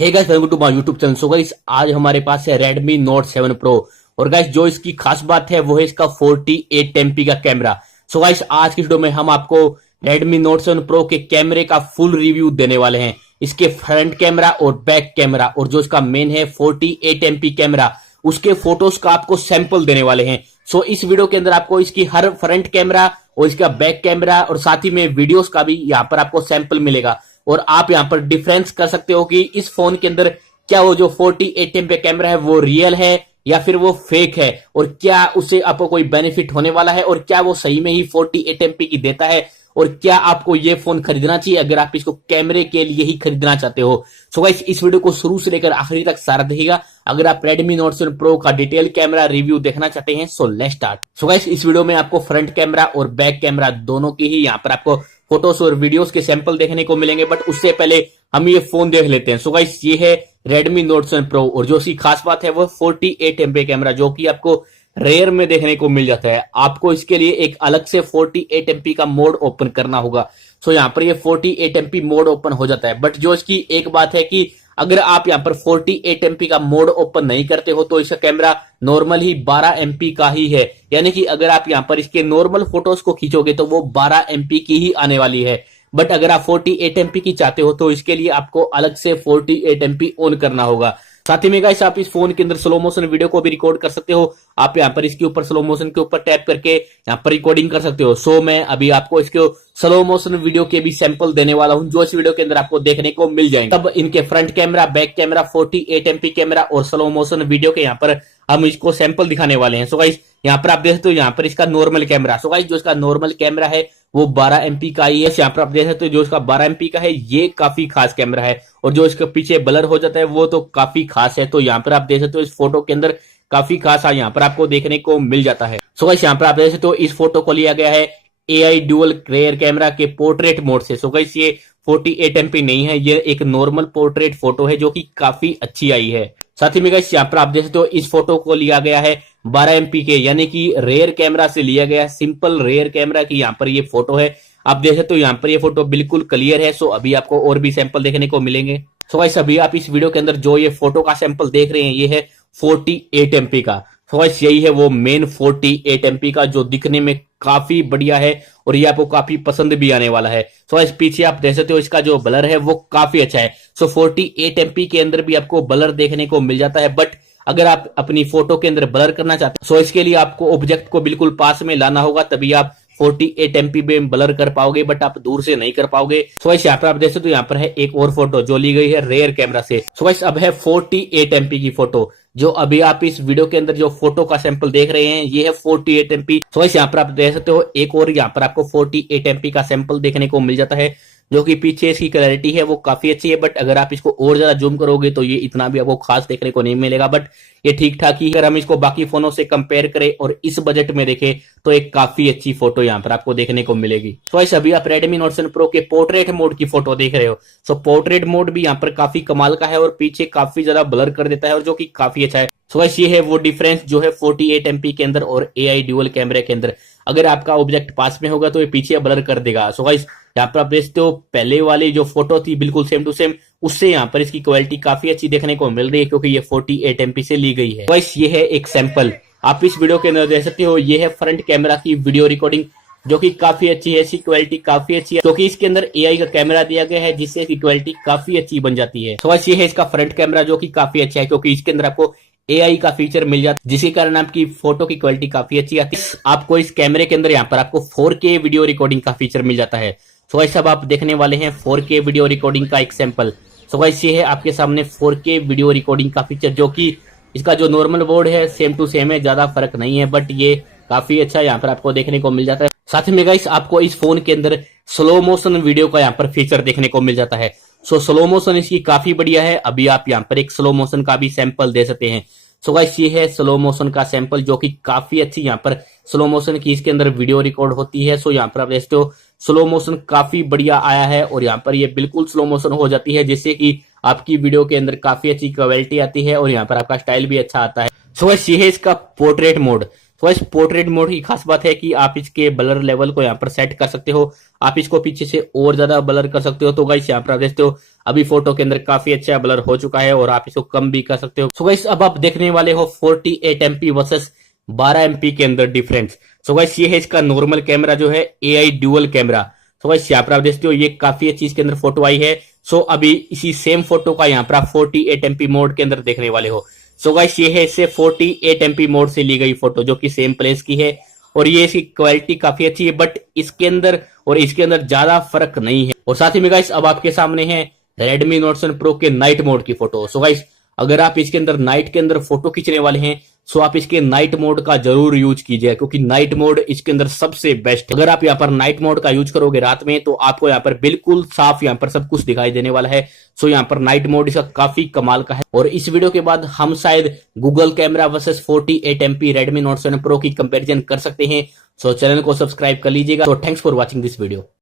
Hey guys, welcome to my YouTube channel. So guys, आज हमारे पास है Redmi Note 7 Pro और गाइस जो इसकी खास बात है वो है इसका 48 MP का कैमरा। सो गाइस, आज की वीडियो में हम आपको Redmi Note 7 Pro के कैमरे का फुल रिव्यू देने वाले हैं। इसके फ्रंट कैमरा और बैक कैमरा और जो इसका मेन है 48 MP कैमरा, उसके फोटोज का आपको सैंपल देने वाले हैं। सो इस वीडियो के अंदर आपको इसकी हर फ्रंट कैमरा और इसका बैक कैमरा और साथ ही में वीडियोस का भी यहाँ पर आपको सैंपल मिलेगा और आप यहाँ पर डिफरेंस कर सकते हो कि इस फोन के अंदर क्या वो जो 48 एमपी कैमरा है वो रियल है या फिर वो फेक है, और क्या उससे आपको कोई बेनिफिट होने वाला है, और क्या वो सही में ही 48 एमपी की देता है, और क्या आपको ये फोन खरीदना चाहिए अगर आप इसको कैमरे के लिए ही खरीदना चाहते हो। सो गाइस, इस वीडियो को शुरू से लेकर आखिरी तक सारा देखिएगा अगर आप Redmi Note 7 Pro का डिटेल कैमरा रिव्यू देखना चाहते हैं। So let's start. So guys, इस वीडियो में आपको फ्रंट कैमरा और बैक कैमरा दोनों की ही यहाँ पर आपको फोटोज और वीडियोस के सैंपल देखने को मिलेंगे, बट उससे पहले हम ये फोन देख लेते हैं। सो गाइस, ये है Redmi Note 7 Pro और जो इसकी खास बात है वो 48 एमपी कैमरा, जो कि आपको रेयर में देखने को मिल जाता है। आपको इसके लिए एक अलग से 48 एमपी का मोड ओपन करना होगा। सो यहाँ पर ये 48 एमपी मोड ओपन हो जाता है, बट जो इसकी एक बात है कि अगर आप यहाँ पर 48 एमपी का मोड ओपन नहीं करते हो तो इसका कैमरा नॉर्मल ही 12 एमपी का ही है, यानी कि अगर आप यहाँ पर इसके नॉर्मल फोटोज को खींचोगे तो वो 12 एमपी की ही आने वाली है। बट अगर आप 48 एमपी की चाहते हो तो इसके लिए आपको अलग से 48 एमपी ऑन करना होगा। साथ ही में गाइस, आप इस फोन के अंदर स्लो मोशन वीडियो को भी रिकॉर्ड कर सकते हो। आप यहाँ पर इसके ऊपर स्लो मोशन के ऊपर टैप करके यहाँ पर रिकॉर्डिंग कर सकते हो। सो मैं अभी आपको इसके स्लो मोशन वीडियो के भी सैंपल देने वाला हूं, जो इस वीडियो के अंदर आपको देखने को मिल जाएंगे। तब इनके front camera, back camera, 48 MP camera और स्लो मोशन वीडियो के यहाँ पर हम इसको सैंपल दिखाने वाले हैं। सो गाइस, यहाँ पर आप देख सकते हो यहाँ पर इसका नॉर्मल कैमरा। सो गाइस, जो इसका नॉर्मल कैमरा है वो 12 एमपी का ही है। यहाँ पर आप देख सकते हो जो इसका 12 एमपी का है ये काफी खास कैमरा है, और जो इसके पीछे ब्लर हो जाता है वो तो काफी खास है। तो यहाँ पर आप देख सकते हो इस फोटो के अंदर काफी खास यहाँ पर आपको देखने को मिल जाता है। सो गाइस, यहाँ पर आप देख सकते हो इस फोटो को लिया गया है AI ड्यूअल रेयर कैमरा के पोर्ट्रेट मोड से। सो गाइस, ये 48 एमपी नहीं है, ये एक नॉर्मल पोर्ट्रेट फोटो है जो कि काफी अच्छी आई है। साथ ही में गाइस, यहाँ पर आप देख सकते हो इस फोटो को लिया गया है 12 एमपी के, यानी कि रेयर कैमरा से लिया गया है, सिंपल रेयर कैमरा की यहाँ पर ये फोटो है। आप देख सकते हो यहाँ पर ये फोटो बिल्कुल क्लियर है। सो अभी आपको और भी सैंपल देखने को मिलेंगे। सो गाइस, अभी आप इस वीडियो के अंदर जो ये फोटो का सैंपल देख रहे हैं ये है 48 एमपी का। सो गाइस, यही है वो मेन 48 एमपी का जो दिखने में काफी बढ़िया है और ये आपको काफी पसंद भी आने वाला है। सो गाइस, पीछे आप देख सकते हो इसका जो ब्लर है वो काफी अच्छा है। सो 48 एमपी के अंदर भी आपको ब्लर देखने को मिल जाता है, बट अगर आप अपनी फोटो के अंदर ब्लर करना चाहते हैं सो इसके लिए आपको ऑब्जेक्ट को बिल्कुल पास में लाना होगा, तभी आप 48 एमपी में ब्लर कर पाओगे, बट आप दूर से नहीं कर पाओगे। सो गाइस, यहाँ पर आप देख सकते हो यहाँ पर है एक और फोटो जो ली गई है रेयर कैमरा से। सो गाइस, अब है 48 एमपी की फोटो, जो अभी आप इस वीडियो के अंदर जो फोटो का सैंपल देख रहे हैं ये है 48 एमपी। सो गाइस, यहाँ पर आप देख सकते हो एक और यहाँ पर आपको 48 एमपी का सैंपल देखने को मिल जाता है, जो कि पीछे इसकी क्लैरिटी है वो काफी अच्छी है, बट अगर आप इसको और ज्यादा जूम करोगे तो ये इतना भी आपको खास देखने को नहीं मिलेगा, बट ये ठीक ठाक ही। अगर हम इसको बाकी फोनों से कंपेयर करें और इस बजट में देखें तो एक काफी अच्छी फोटो यहाँ पर आपको देखने को मिलेगी। तो ऐसे अभी आप Redmi Note 7 Pro के पोर्ट्रेट मोड की फोटो देख रहे हो। सो पोर्ट्रेट मोड भी यहाँ पर काफी कमाल का है और पीछे काफी ज्यादा ब्लर कर देता है, और जो कि काफी अच्छा है। सो गाइस, ये है वो डिफरेंस जो है 48 एमपी के अंदर और AI ड्यूअल कैमरे के अंदर। अगर आपका ऑब्जेक्ट पास में होगा तो ये पीछे ब्लर कर देगा। सो गाइस, यहाँ पर आप देखते हो पहले वाली जो फोटो थी बिल्कुल सेम टू सेम, उससे यहाँ पर इसकी क्वालिटी काफी अच्छी देखने को मिल रही है क्योंकि ये 48 एमपी से ली गई है। गाइस, ये है एक सैंपल आप इस वीडियो के अंदर देख सकते हो। ये है फ्रंट कैमरा की वीडियो रिकॉर्डिंग जो कि काफी अच्छी है, इसकी क्वालिटी काफी अच्छी है क्योंकि इसके अंदर AI का कैमरा दिया गया है जिससे इसकी क्वालिटी काफी अच्छी बन जाती है। तो गाइस, ये है इसका फ्रंट कैमरा जो कि काफी अच्छा है क्योंकि इसके अंदर आपको AI का फीचर मिल जाता है, जिसके कारण आपकी फोटो की क्वालिटी काफी अच्छी आती है। आपको इस कैमरे के अंदर यहाँ पर आपको 4K वीडियो रिकॉर्डिंग का फीचर मिल जाता है। सो गाइस, अब आप देखने वाले हैं 4K वीडियो रिकॉर्डिंग का एक सैंपल। सो गाइस, ये है आपके सामने 4K वीडियो रिकॉर्डिंग का फीचर, जो कि इसका जो नॉर्मल बोर्ड है सेम टू सेम है, ज्यादा फर्क नहीं है, बट ये काफी अच्छा यहाँ पर आपको देखने को मिल जाता है। साथ ही में गाइस, आपको इस फोन के अंदर स्लो मोशन वीडियो का यहाँ पर फीचर देखने को मिल जाता है। सो स्लो मोशन इसकी काफी बढ़िया है। अभी आप यहाँ पर एक स्लो मोशन का भी सैंपल दे सकते हैं। सो गाइस, ये है स्लो मोशन का सैंपल जो कि काफी अच्छी यहाँ पर स्लो मोशन की इसके अंदर वीडियो रिकॉर्ड होती है। सो यहाँ पर आप देखते हो स्लो मोशन काफी बढ़िया आया है और यहाँ पर ये बिल्कुल स्लो मोशन हो जाती है, जिससे कि आपकी वीडियो के अंदर काफी अच्छी क्वालिटी आती है और यहाँ पर आपका स्टाइल भी अच्छा आता है। सो गाइस, ये है इसका पोर्ट्रेट मोड। तो इस पोर्ट्रेट मोड की खास बात है कि आप इसके ब्लर लेवल को यहाँ पर सेट कर सकते हो। आप इसको पीछे से और ज्यादा ब्लर कर सकते हो। तो गाइस यहाँ पर आप देखते हो अभी फोटो के अंदर काफी अच्छा ब्लर हो चुका है और आप इसको कम भी कर सकते हो। सो गाइस अब आप देखने वाले हो 48 MP वर्सेस 12 MP के अंदर डिफरेंस। सो गाइस ये है इसका नॉर्मल कैमरा जो है AI dual camera. So guys यहाँ पर आप देखते हो ये काफी अच्छी इसके अंदर फोटो आई है। सो अभी इसी सेम फोटो का यहाँ पर आप 48 MP मोड के अंदर देखने वाले हो। सो गाइस ये है इससे 48 MP मोड से ली गई फोटो जो कि सेम प्लेस की है और ये इसकी क्वालिटी काफी अच्छी है, बट इसके अंदर और इसके अंदर ज्यादा फर्क नहीं है। और साथ ही में गाइस अब आपके सामने है Redmi Note 7 Pro के नाइट मोड की फोटो। सो गाइस अगर आप इसके अंदर नाइट के अंदर फोटो खींचने वाले हैं सो आप इसके नाइट मोड का जरूर यूज कीजिए, क्योंकि नाइट मोड इसके अंदर सबसे बेस्ट है। अगर आप यहाँ पर नाइट मोड का यूज करोगे रात में तो आपको यहाँ पर बिल्कुल साफ यहाँ पर सब कुछ दिखाई देने वाला है। सो यहाँ पर नाइट मोड इसका काफी कमाल का है। और इस वीडियो के बाद हम शायद Google camera versus 48 MP Redmi Note 7 Pro की कंपेरिजन कर सकते हैं। सो चैनल को सब्सक्राइब कर लीजिएगा। So thanks for watching this video.